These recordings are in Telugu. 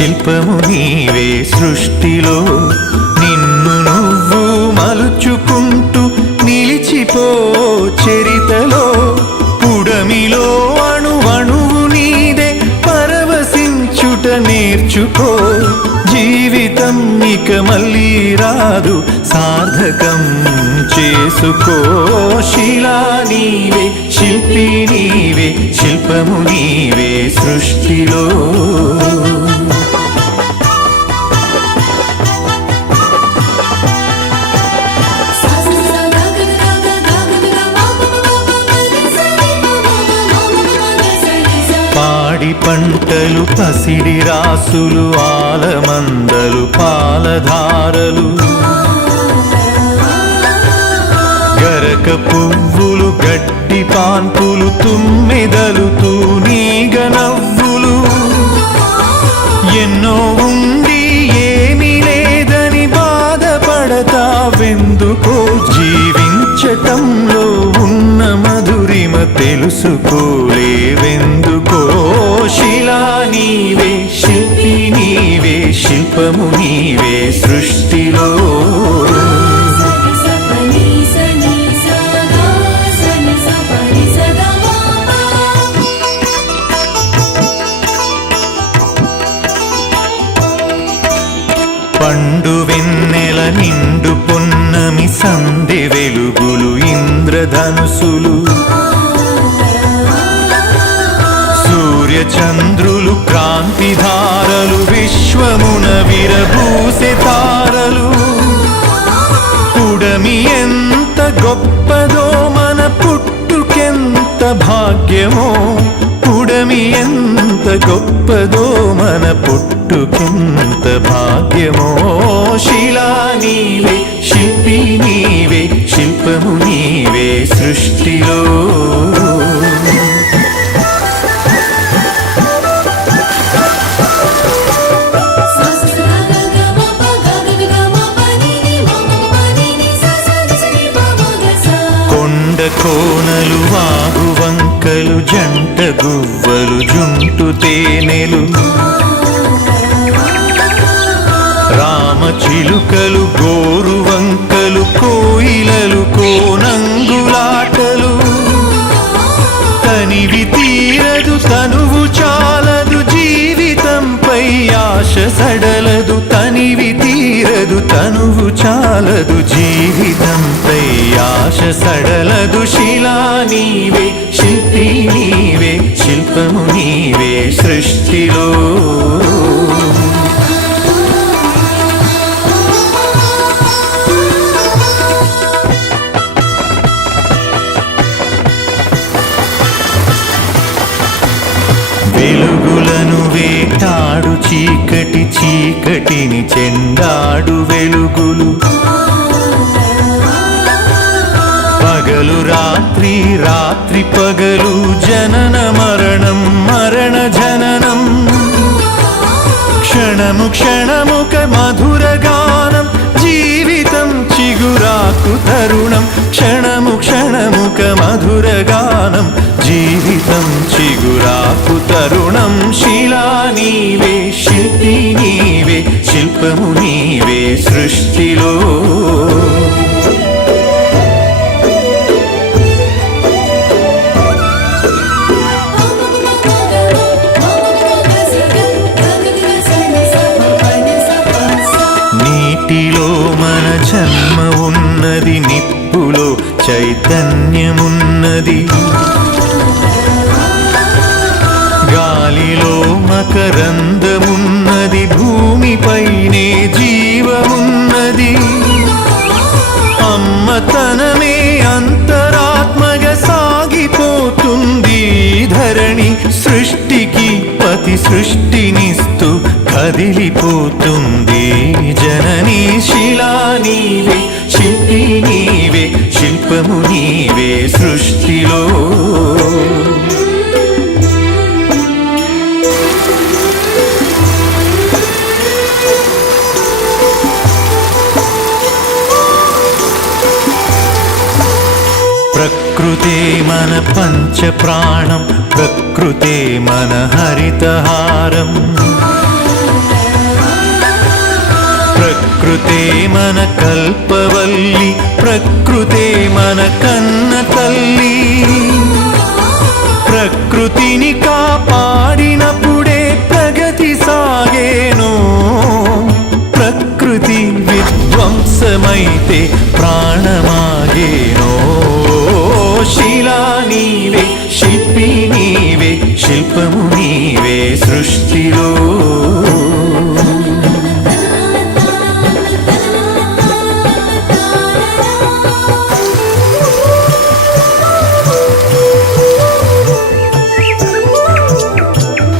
శిల్పము నీవే సృష్టిలో నిన్ను నువ్వు మలుచుకుంటూ నిలిచిపో చరితలో పుడమిలో అణువణువు నీదే పరవశించుట నేర్చుకో జీవితం ఇక మళ్ళీ రాదు సార్థకం చేసుకో శిలా నీవే శిల్పి నీవే శిల్పము నీవే సృష్టిలో పాడి పంటలు పసిడి రాసులు ఆలమందలు పాలధారలు గరక పువ్వులు గడ్డి పాన్పులు తుమ్మెదలు తూనీగ నవ్వులు ఎన్నో ఉండి ఏమీ లేదని బాధపడతావెందుకో జీవించటంలో ఉన్న మధురిమ తెలుసుకోలేవెందుకో శిలా నీవే శిల్పి నీవే శిల్పము నీవే సృష్టిలో పండు వెన్నెల నిండు పొన్నమి సంధి వెలుగులు ఇంద్రధనుసులు సూర్యచంద్రులు క్రాంతిధారలు విశ్వమున విరబూసే తారలు పుడమి ఎంత గొప్పదో మన పుట్టుకెంత భాగ్యమో పుడమి ఎంత గొప్పదో మన పుట్టుకెంత భాగ్యమో శిలా నీవే శిల్పి నీవే శిల్పము నీవే సృష్టిలో కోనలు వాగు వంకలు జంట గువ్వలు జుంటు తేనెలు రామ చిలుకలు గోరు వంకలు కోయిలలు కోనంగులాటలు తనివి తీరదు తనువు చాలదు జీవితంపై ఆశ సడలదు తనివి తీరదు తనువు చాలదు జీవితంపై ఆశ సడలదు శిలా నీవే శిల్పి నీవే శిల్పము నీవే సృష్టిలో వెలుగులను వేటాడు చీకటి చీకటిని చెండాడు వెలుగులు పగలు రాత్రి రాత్రి పగలు జనన మరణం మరణ జననం క్షణము క్షణముక మధుర గానం జీవితం చిగురాకు తరుణం క్షణము క్షణముక మధుర గానం జీవితం చిగురాకు తరుణం శిలా నీవే శిల్పి నీవే శిల్పము నీవే సృష్టిలో నీటిలో మన జన్మ ఉన్నది నిప్పులో చైతన్యమున్నది గాలిలో మకరందమున్నది భూమిపైనే జీవమున్నది అమ్మతనమే అంతరాత్మగా సాగిపోతుంది ధరణి సృష్టికి పతి సృష్టినిస్తూ కదిలిపోతుంది జననీ శిలా నీవే శిల్పి నీవే శిల్పము నీవే సృష్టిలో ప్రకృతే మన పంచ ప్రాణం ప్రకృతే మన హరితహారం ప్రకృతే మన కల్పవల్లి, ప్రకృతే మన కన్న తల్లి. ప్రకృతిని కాపాడినప్పుడే ప్రగతి సాగేను. ప్రకృతి విధ్వంసమైతే ప్రాణమాగేనో. శిలా నీవే, శిల్పి నీవే, శిల్పము నీవే సృష్టిలో.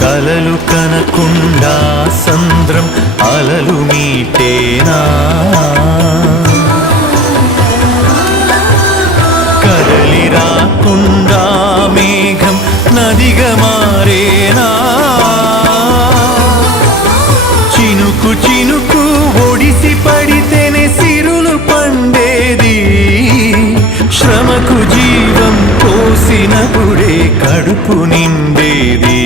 కలలు కనకుండా సంద్రం అలలు మీటేనా. కదలి రాకుండా మేఘం నదిగా మారేనా. చినుకు చినుకు ఒడిసి పడితేనే సిరులు పండేది. శ్రమకు జీవం పోసినప్పుడే కడుపు నిండేది.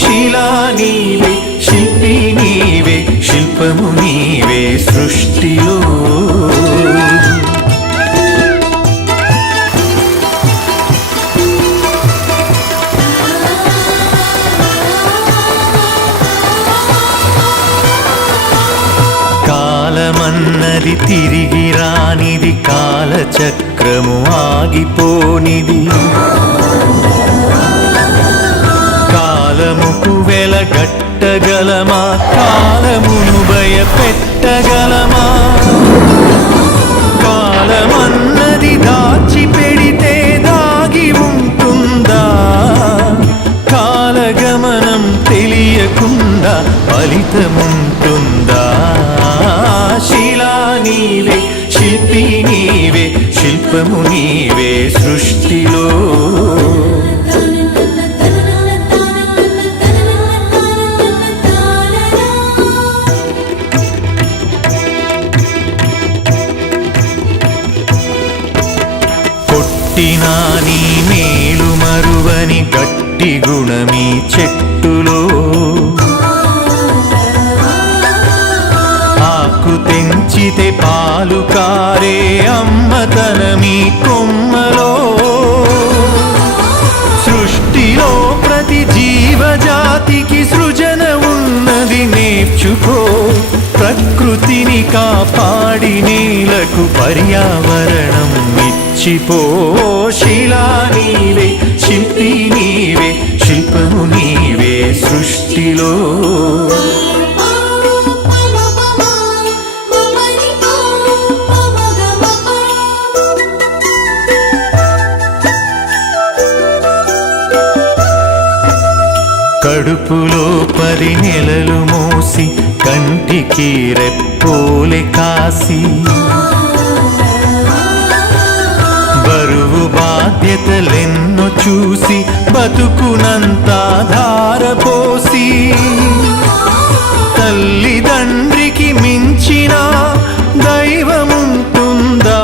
శిలా నీవే, శిల్పి నీవే, శిల్పము నీవే సృష్టిలో. కాలమన్నది తిరిగి రానిది, కాలచక్రము ఆగిపోనిది. కాలముకు వెలగట్టగలమా, కాలమును భయపెట్టగలమా. కాలమన్నది దాచి పెడితే దాగి ఉంటుందా. కాలగమనం తెలియకుండా ఫలితముంటుందా. శిలా నీవే, శిల్పి నీవే, శిల్పము నీవే సృష్టిలో. కొట్టినా నీ మేలు మరువని గట్టి గుణమీ చెట్టులో. ఆకు తెంచితే పాలు కారే అమ్మతనమీ కొమ్మలో. సృష్టిలో ప్రతి జీవజాతికి సృజన ఉన్నది, నేర్చుకో. ప్రకృతిని కాపాడి నేలకు పర్యావరణం ఇచ్చిపో. శిలా నీవే, శిల్పి నీవే, శిల్పము నీవే సృష్టిలో. కడుపులో 10 నెలలు మోసి కంటికి రెప్పోలే కాసి. బరువు బాధ్యతలెన్నో చూసి బతుకునంతా ధారపోసి. తల్లిదండ్రికి మించిన దైవముంటుందా.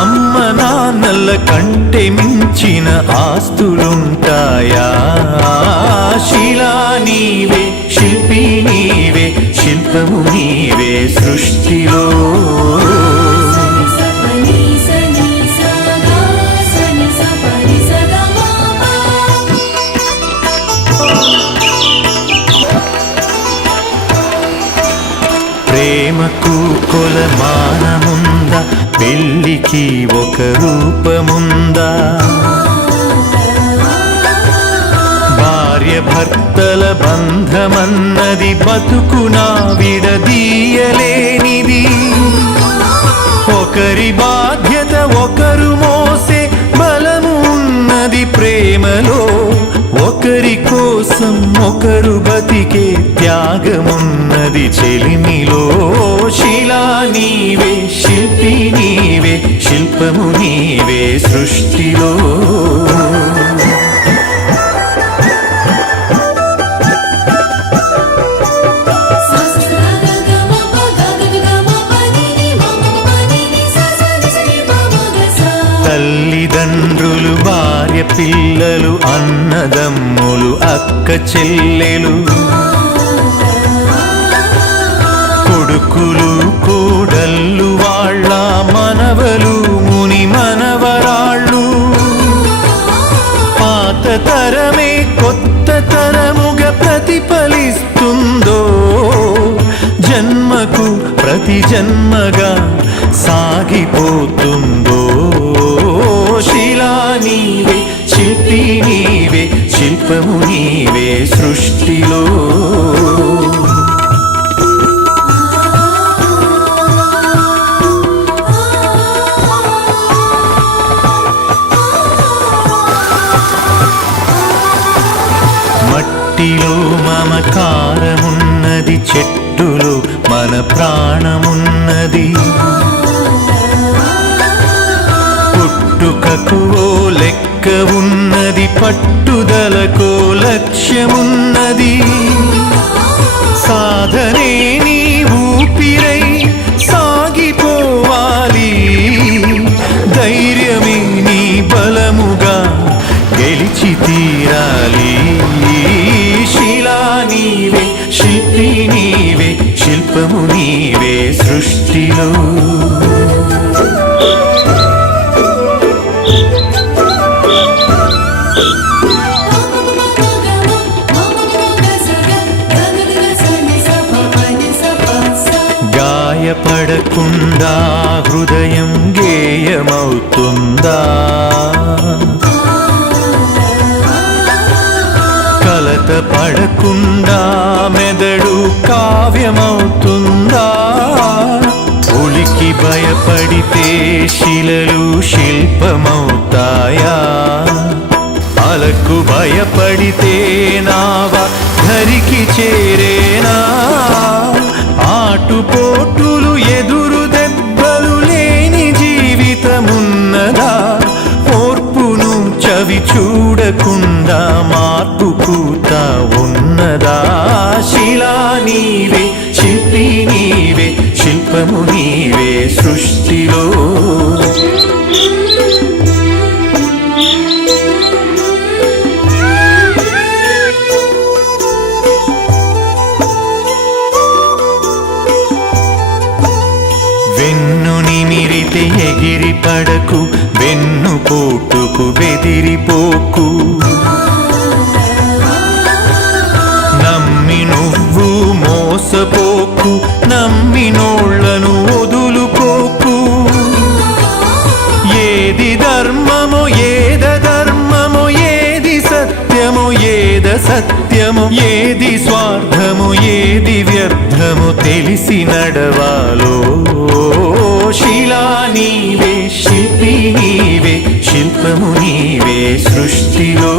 అమ్మ నాన్నల కంటే మించిన ఆస్తులుంటాయా. శిలా నీవే, శిల్పి నీవే, శిల్పము నీవే సృష్టిలో. ప్రేమకు కొలమానముందా, పెళ్ళికి ఒక రూపముందా. భార్య భర్తల బంధమన్నది బతుకునా విడదీయలేనిది. ఒకరి బాధ్యత ఒకరు మోసే బలము ఉన్నది ప్రేమలో. ఒకరి కోసం ఒకరు బతికే త్యాగమున్నది చెలిమిలో. శిలా నీవే, శిల్పి నీవే, శిల్పము నీవే సృష్టిలో. తల్లిదండ్రులు, భార్య పిల్లలు, అన్నదమ్ములు, అక్క చెల్లెలు. కొడుకులు కోడళ్ళు వాళ్ళ మనవలు ముని మనవరాళ్ళు పాత తరమే కొత్త తరముగా ప్రతిఫలిస్తుందో జన్మకు ప్రతి జన్మగా సాగిపోతుందో శిలా నీవే శిల్పి నీవే శిల్పము నీవే సృష్టిలో మట్టిలో మమకారమున్నది చెట్టులో మన ప్రాణమున్నది పుట్టుకకు ఓ లెక్క ఉన్నది పట్టుదలకో లక్ష్యమున్నది సాధనే నీ ఊపిరై సాగిపోవాలి ధైర్యమే నీ బలముగా గెలిచి తీరాలి శిలా నీవే శిల్పి నీవే శిల్పము నీవే సృష్టిలో గాయపడకుండా హృదయం గేయమవుతుందా కలత పడకుండా మెదడు కావ్యమవుతుందా ఉలికి భయపడితే శిలలు శిల్పమవుతాయా అలకు భయపడితే నావ ధరికి చేరేనా ఆటుపోటులు ఎదురు దెబ్బలు లేని జీవితమున్నదా ఓర్పును చవి చూడకుండా మార్పు పూత ఉన్నదా శిలా నీవే శిల్పి నీవే శిల్పము నీవే సృష్టిలో వెన్ను నిమిరితే ఎగిరి పడకు వెన్ను పోటుకు బెదిరిపోకు నమ్మి నువ్వు మోసపోకు నమ్మినోళ్లను వదులుకోకు ఏది ధర్మమో ఏద ధర్మమో ఏది సత్యమో ఏద సత్యమో ఏది స్వార్థమో ఏది వ్యర్థమో తెలిసి నడవాలో శిలా నీవే శిల్పి నీవే శిల్పము నీవే సృష్టిలో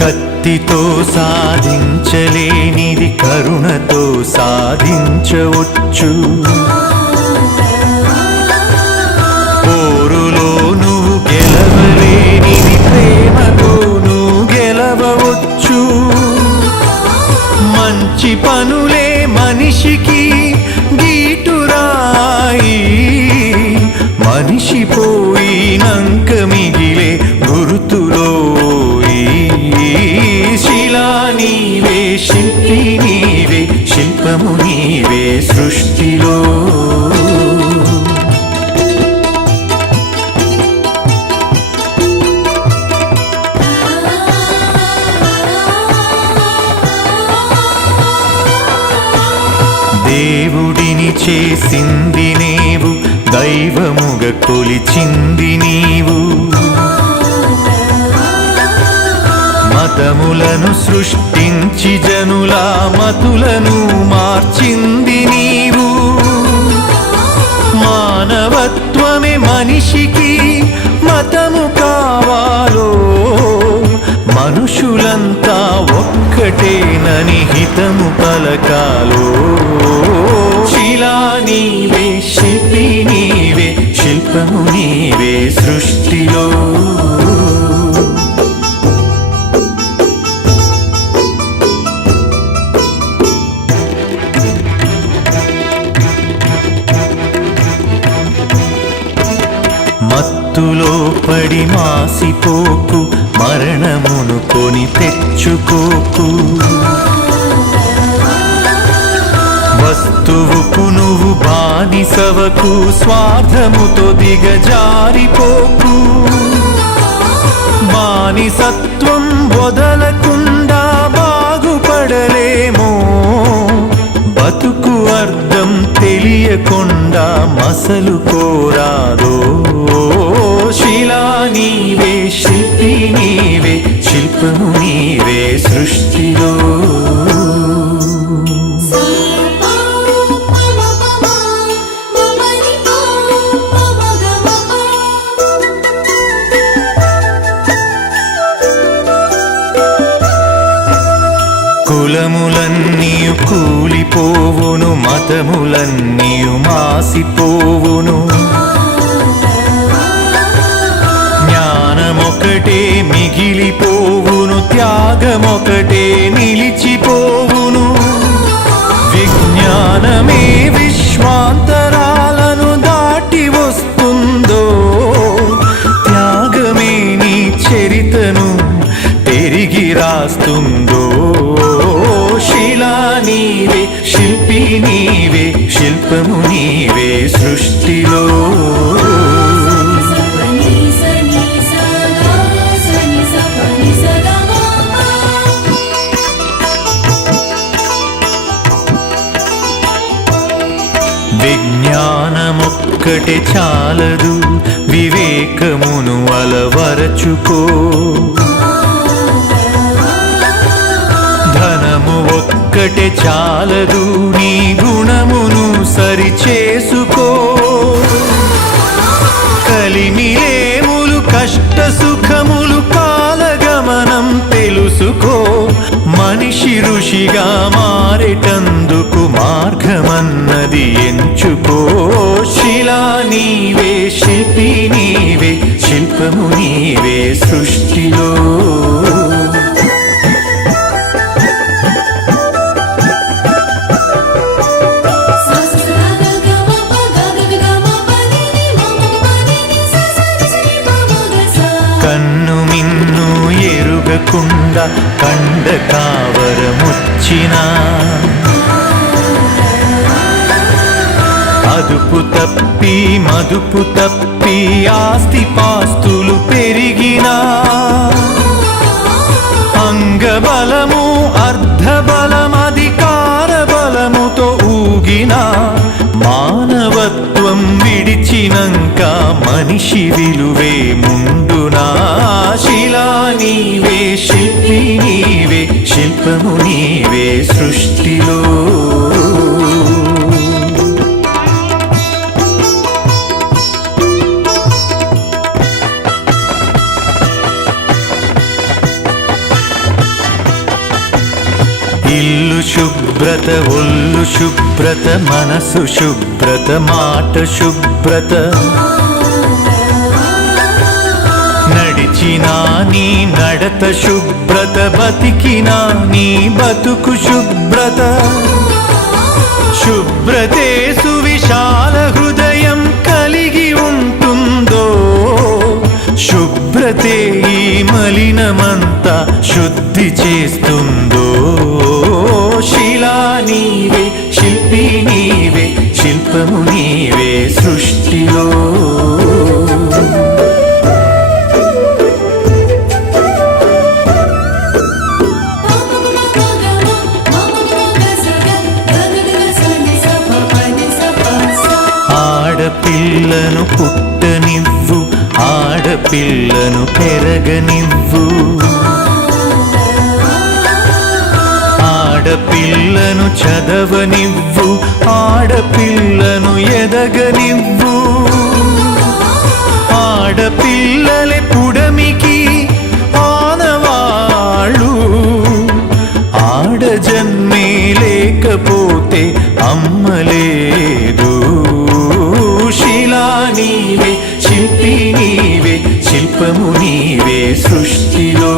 కత్తితో సాధించలేనిది కరుణతో సాధించవచ్చు పోరులో నువ్వు గెలవలేనిది ప్రేమతో నువ్వు గెలవవచ్చు మంచి పనులే మనిషికి గీటురాయి మనిషి పోయినంక మిగిలే గుర్తులో శిలా నీవే శిల్పి నీవే శిల్పము నీవే సృష్టిలో దేవుడిని చేసింది నీవు దైవముగా కొలిచింది నీవు మతములను సృష్టించి జనుల మతులను మార్చింది నీవు మానవత్వమే మనిషికి మతము కావాలో మనుషులంతా ఒక్కటేనని హితము పలకాలో శిలా నీవే శిల్పి నీవే శిల్పము నీవే సృష్టిలో మత్తులో పడి మాసిపోకు, మరణమును కొని తెచ్చుకోకు. వస్తువుకు నువ్వు బానిసవకు, స్వార్థముతో దిగజారిపోకు. బానిసత్వం వదలకుండా బాగుపడలేమో, బతుకు అర్థం తెలియకుండా మసలు కోరాదో. శిలా నీవే, శిల్పి నీవే, శిల్పము నీవే సృష్టిలో. కులములన్నీయు కూలిపోవును, మతములన్నీయు మాసిపోవును. జ్ఞానమొకటే మిగిలిపోవును, త్యాగమొకటే నిలిచిపోవును. విజ్ఞానమే విశ్వాంతరాలను దాటి వస్తుందో, త్యాగమే నీ చరితను తిరిగి రాస్తుందో. శిలా నీవే, శిల్పి నీవే, శిల్పము నీవే సృష్టిలో. విజ్ఞానమొక్కటే చాలదు, వివేకమును అలవరచుకో. ధనము ఒక్కటే చాలదు, నీ గుణమును సరిచేసుకో. కలిమిలేములు కష్ట సుఖములు కాలగమనం తెలుసుకో. మనిషి ఋషిగా మారేటందుకు మార్గమన్నది ఎంచుకో. శిలా నీవే, శిల్పి నీవే, శిల్పము నీవే సృష్టిలో. కన్ను మిన్ను ఎరుగకుండా కండ కావరముచ్చినా, అదుపు తప్పి మదుపు తప్పి ఆస్తి పాస్తులు పెరిగినా, అంగబలము అర్ధబలం అధికార బలముతో ఊగినా, మానవత్వం విడిచినంక మనిషి విలువే ముందునా. శిలా నీవే, శిల్పి నీవే, శిల్పము నీవే సృష్టిలో. ఇల్లు శుభ్రత, ఒళ్ళు శుభ్రత, మనసు శుభ్రత, మాట శుభ్రత. నడిచినా నీ నడత శుభ్రత, బతికినా నీ బతుకు శుభ్రత. శుభ్రతే సువిశాల హృదయం కలిగి ఉంటుందో, శుభ్రతే ఈ మలినమంతా శుద్ధి చేస్తుందో. శిలా నీవే, శిల్పి నీవే, శిల్పము నీవే సృష్టిలో. ఆడపిల్లను పుట్టనివ్వు, ఆడపిల్లను పెరగనివ్వు. ఆడపిల్లను చదవనివ్వు, ఆడపిల్లను ఎదగనివ్వు. ఆడపిల్లలే పుడమికి ఆనవాళ్ళు, ఆడజన్మే లేకపోతే అమ్మలేదు. శిలా నీవే, శిల్పి నీవే, శిల్పము నీవే సృష్టిలో.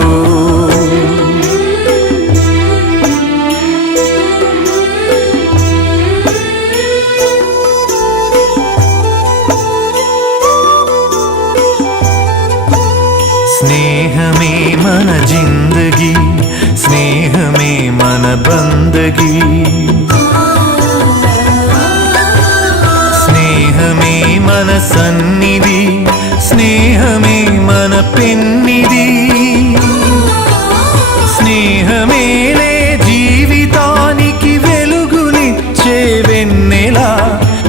స్నేహమే మన జిందగీ, స్నేహమే మన బందగీ, స్నేహమే మన సన్నిధి, స్నేహమే మన పెన్నిధి, స్నేహమేలే జీవితానికి వెలుగునిచ్చే వెన్నెలా,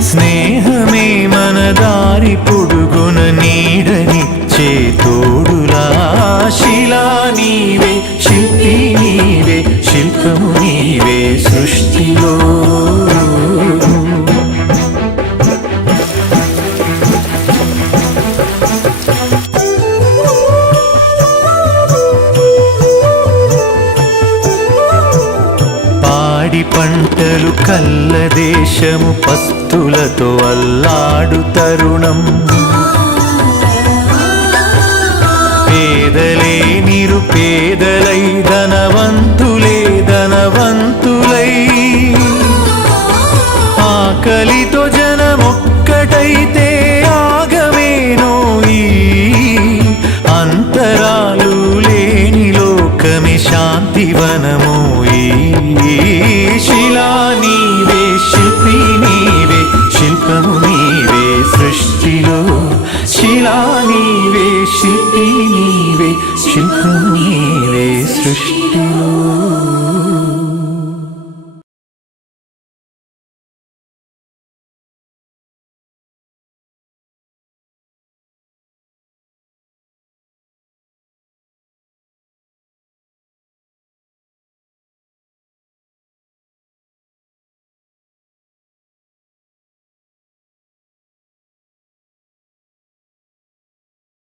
స్నేహమే మన దారి పొడుగున నీడనిచ్చే తోడులా. శిలా నీవే, శిల్పి నీవే, శిల్పము నీవే సృష్టిలో. పాడి పంటలు కల్ల దేశము పస్తులతో అల్లాడు తరుణం, పేదలే నిరుపేదలై ధనవంతులే ధనవంతులై, ఆకలితో జనమొక్కటైతే ఆగమేనోయి, అంతరాలు లేని లోకమే శాంతివనమోయి. శిలా నీవే, శిల్పి నీవే, శిల్పము నీవే సృష్టిలో. శిలా నీవే, శిల్పి నీవే, శిల్పము నీవే సృష్టిలో.